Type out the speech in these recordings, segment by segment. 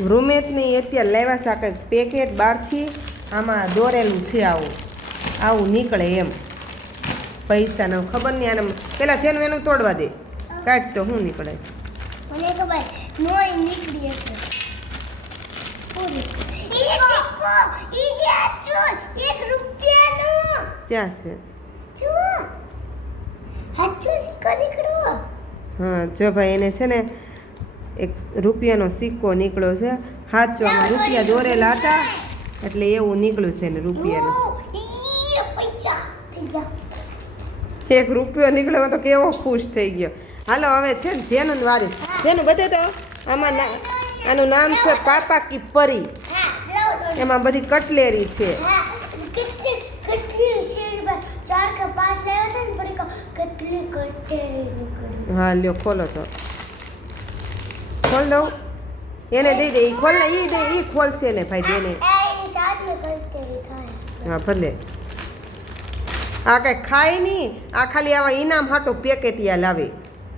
રૂમેતની અત્યારે લેવા છે કંઈક પેકેટ બહારથી આમાં દોરેલું છે આવું નીકળે એમ પૈસા ને ખબર નહીં આને પેલા જેનું એનું તોડવા દે કાઢ તો હું નીકળે છે મને ખબર નોય નીકળી હશે પૂરી ઈ સિક્કો ઈ દે ચો 1 રૂપિયાનો ક્યાં છે જો હાચો સિક્કો નીકળ્યો હા જો ભાઈ એને છે ને 1 રૂપિયાનો સિક્કો નીકળ્યો છે હાચો આમાં રૂપિયા દોરેલા હતા એટલે એવું નીકળ્યું છે ને રૂપિયાનું ઈ પૈસા 1 રૂપિયો નીકળ્યો તો કેવો ખુશ થઈ ગયો હાલો હવે છે ને જેનું વારી જેનું બધે તો આમાં આનું નામ છે પાપા કી પરી એમાં બધી કટલેરી છે કેટલી છે 4 કે 5 લેવા હતા ને પડી કેટલી કટલેરી નીકળી હા લ્યો ખોલો તો ખોલ દઉં એને દઈ દે ઈ ખોલ ને ઈ દે ઈ ખોલશે ને ભાઈ દેને એ સાથે કટલેરી થાય હા ભલે આ કઈ ખાય નહીં આ ખાલી આવા ઇનામ હાટો પેકેટિયા લાવે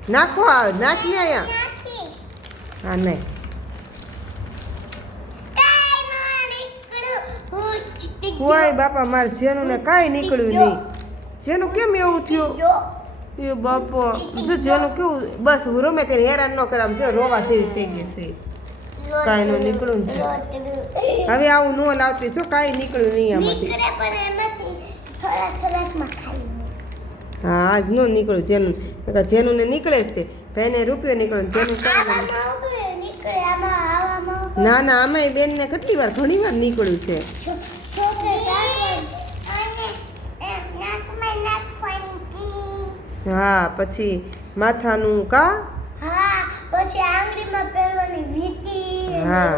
નાખો આ નાખ ને અહીંયા હા નહીં હોય બાપા મારે જેનું ને કાંઈ નીકળ્યું નહીં જેનું કેમ એવું થયું એ બાપા જો જેનું કેવું બસ રૂમે તે હેરાન ન કરામ જો રોવા જેવી થઈ ગઈ છે કાંઈ ન નીકળ્યું ને હવે આવું ન લાવતી જો કાંઈ નીકળ્યું નહીં આમાંથી હા આજ ન નીકળ્યું જેનું ને નીકળે જ તે ભાઈને રૂપિયો નીકળ્યો જેનું કાંઈ ના ના આમાંય બેનને કેટલી વાર ઘણી વાર નીકળ્યું છે હા પછી માથાનું કા હા પછી આંગળીમાં પહેરવાની વીંટી હા